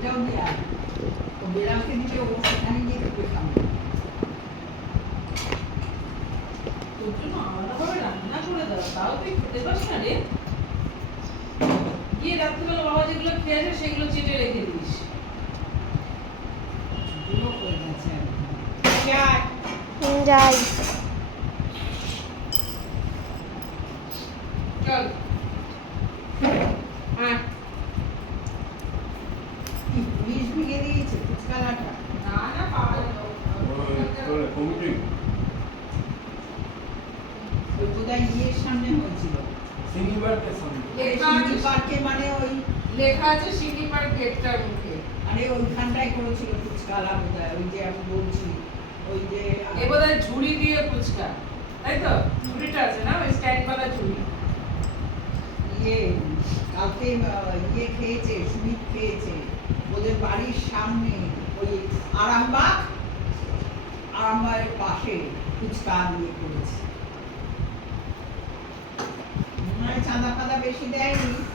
এটাও দেয়া ও বেড়ালকে দিলে ও সেখানে গিয়ে ঢুকে খাবে। তোর জন্য আলাদাভাবে রান্না করে দাও, তাও তুই খেতে পারছ না রে। গিয়ে রাত্রিবেলা বাবা যেগুলো খেয়ে আসে সেগুলো চেটে রেখে দিস। পুরো হয়ে গেছে যাই। চল হ্যাঁ। পুলিশ ভেঙে দিয়েছে ফুচকালাটা। না না পাওয়া যাবে। কমিটি ওই বোধহয় ইয়ের সামনে হয়েছিল সিনিবারকে সামনে সিটি পার্কে, মানে ওই লেখা আছে সিটি পার্ক গেটটার মুখে। আরে ওইখানটায় করেছিল ফুচকালা বোধহয়, ওই যে আমি বলছি ওই যে এ বোধহয় ঝুড়ি দিয়ে ফুচকা, তাই তো? ঝুড়িটা আছে না, ওই স্ট্যান্ডওয়ালা ঝুড়ি। ইয়ে কালকে ইয়ে খেয়েছে, সুমিত খেয়েছে ওদের বাড়ির সামনে ওই আরামবাগের পাশে ফুচকা দিয়ে করেছে। মনে হয় চাঁদা ফাদা বেশি দেয়নি।